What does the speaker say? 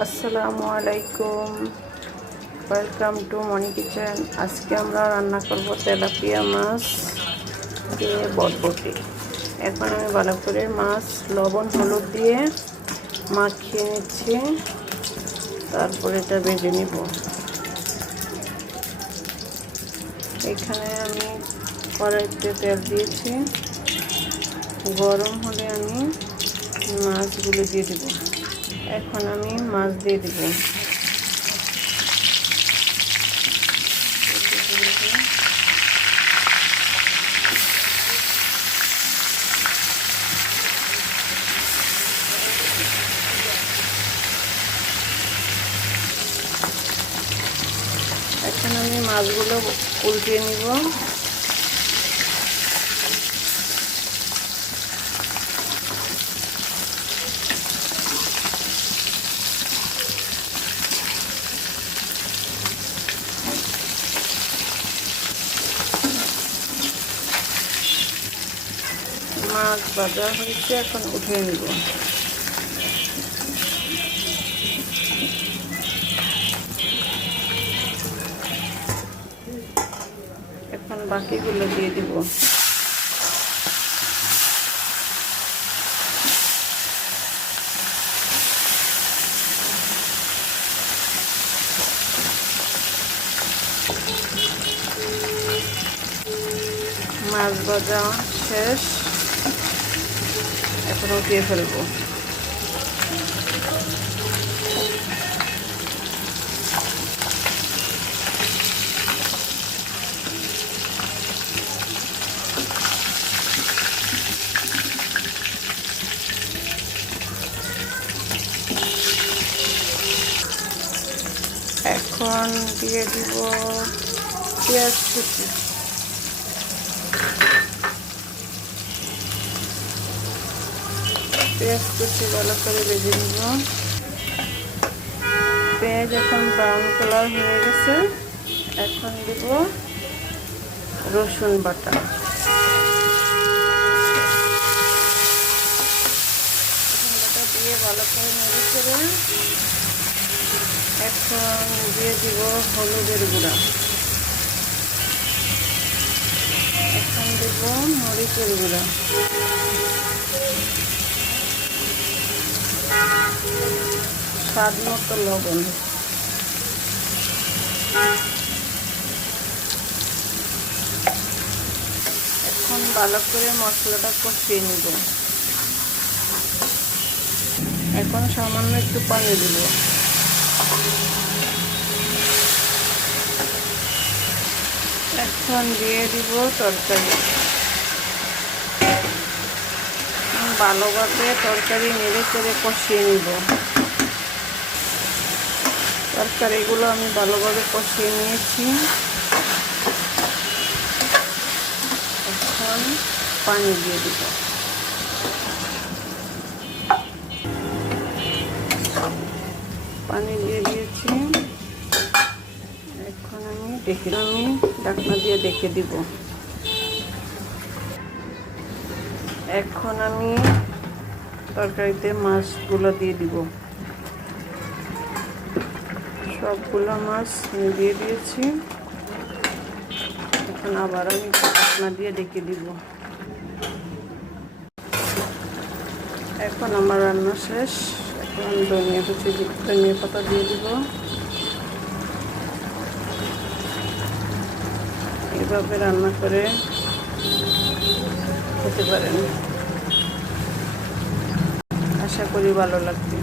আসসালামু আলাইকুম, welcome to Moni kitchen. আজকে আমরা রান্না করব তেলাপিয়া মাছ দিয়ে বটবটি। এখন আমি ভালো করে মাছ লবণ হলুদ দিয়ে মাখিয়ে নিচ্ছি, তারপরে এটা ভেজে নিব। এখানে আমি কড়াইতে তেল দিয়েছি, গরম হলে আমি মাছগুলো দিয়ে দেব। এখন আমি মাছ দিয়ে দেব। এখন আমি মাছগুলো উল্টিয়ে নিব। মাছ ভাজা হয়েছে, এখন উঠিয়ে নিব। এখন বাকিগুলো দিয়ে দিব। মাছ ভাজা শেষ, এখন উঠিয়ে ফেলবো। এখন দিয়ে দিব পেঁয়াজ কুচি। পেঁয়াজ কুচি ভালো করে ভেজে নিব। পেঁয়াজ এখন ব্রাউন কালার হয়ে গেছে, এখন দিব রসুন বাটা। রসুন বাটা দিয়ে ভালো করে নেড়ে চেড়ে এখন দিয়ে দিব হলুদের গুঁড়া। এখন দেব মরিচের গুঁড়া। স্বাদ মতো লবণ। এখন ভালো করে মশলাটা কষিয়ে নিব। এখন সামান্য একটু পানি দিব। এখন দিয়ে দিব তরকারি। ভালোভাবে তরকারি নেড়ে চেড়ে কষিয়ে নিব। তরকারিগুলো আমি ভালোভাবে কষিয়ে নিয়েছি। এখন পানি দিয়ে দিব। পানি দিয়ে দিয়েছি। এখন আমি ঢাকনা দিয়ে ঢেকে দিব। এখন আমি তরকারিতে মাছগুলো দিয়ে দিব। সবগুলো মাছ দিয়ে দিয়েছি। এখন আবার আমি ঢাকনা দিয়ে ঢেকে দিব। এখন আমার রান্না শেষ। এখন ধনিয়া পাতা দিয়ে দিব। এভাবে রান্না করে খেতে পারেন, আশা করি ভালো লাগবে।